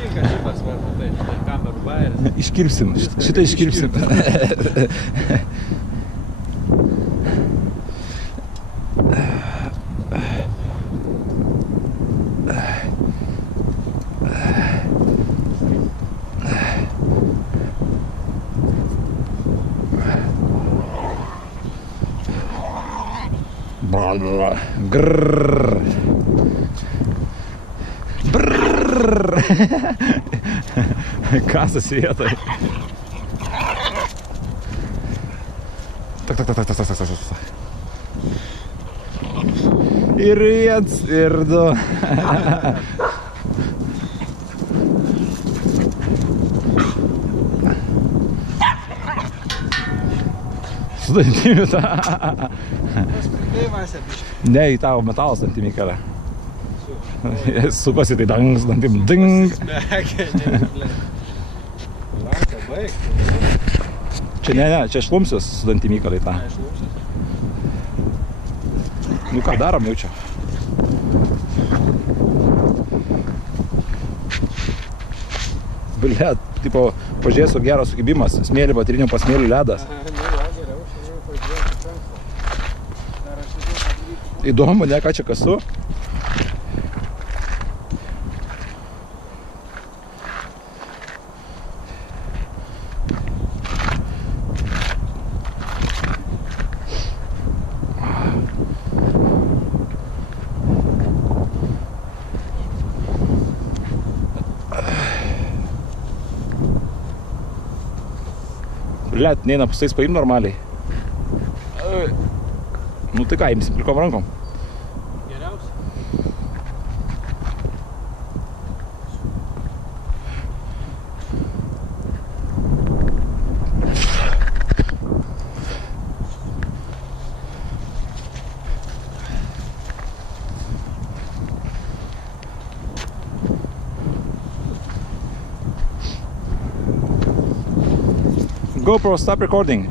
Tinka šitas, va, tai kamerų bairis. Iškirpsim, šitą iškirpsim. Grrrr. Brrrr. Kasas vietoj. Tak. Ir viens, ir du. Sudantimi tą. Ne, į tavo metalo stantimi kelią. Sukosi tai dangs, dantim, ding. Čia ne, čia šlumsius sudantimi kelią į tą. Nu ką darom jau čia? Blet, tipo, pažiūrėsiu geras sukibimas, smėlį patirinių pasmėlių ledas. Įdomu, ne, ką čia kasu? Blet, neina pusais paim normaliai. Nu tai ką, imsim plikom rankom. Geriausia. GoPro, stop recording.